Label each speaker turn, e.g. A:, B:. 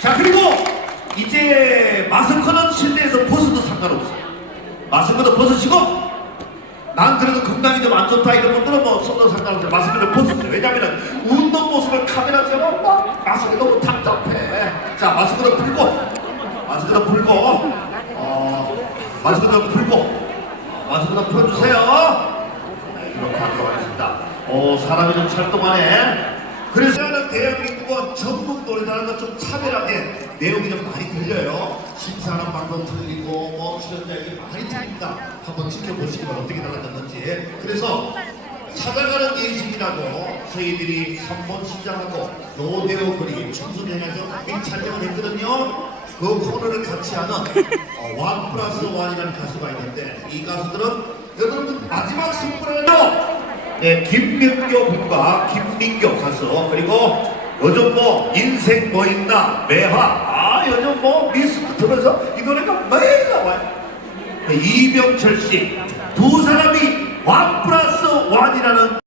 A: 자 그리고 이제 마스크는 실내에서 벗어도 상관없어요. 마스크도 벗으시고 난 그래도 건강이 좀 안 좋다 이런 분들은 뭐 손도 상관없어요. 마스크를 벗으세요. 왜냐면은 운동 모습을 카메라처럼 막 마스크 너무 답답해. 자 마스크도 풀고 마스크도 풀고 어 마스크도 풀고 마스크도 풀어주세요. 네, 이렇게 하도록 하겠습니다. 어 사람이 좀 찰떡하네. 그래서 전국 노래자는 것좀 차별하게 내용이 좀 많이 들려요. 심사하는 방법 틀리고 뭐 출연자 얘기 많이 틀립니다. 한번 지켜보시면 어떻게 달라졌는지. 그래서 찾아가는 예식이라고 저희들이 3번 시작하고 로데오 그림 청소년에서 이 촬영을 했거든요. 그 코너를 같이 하는 어, 원 플러스 원이라는 가수가 있는데 이 가수들은 여러분 마지막 승부를요. 네, 김명교 군과 김민교 가수 그리고 요즘 뭐 인생 뭐 있나 매화 뭐 미스터 들어서 이 노래가 매일 나와요 네, 이병철 씨. 두 사람이 원 플러스 원이라는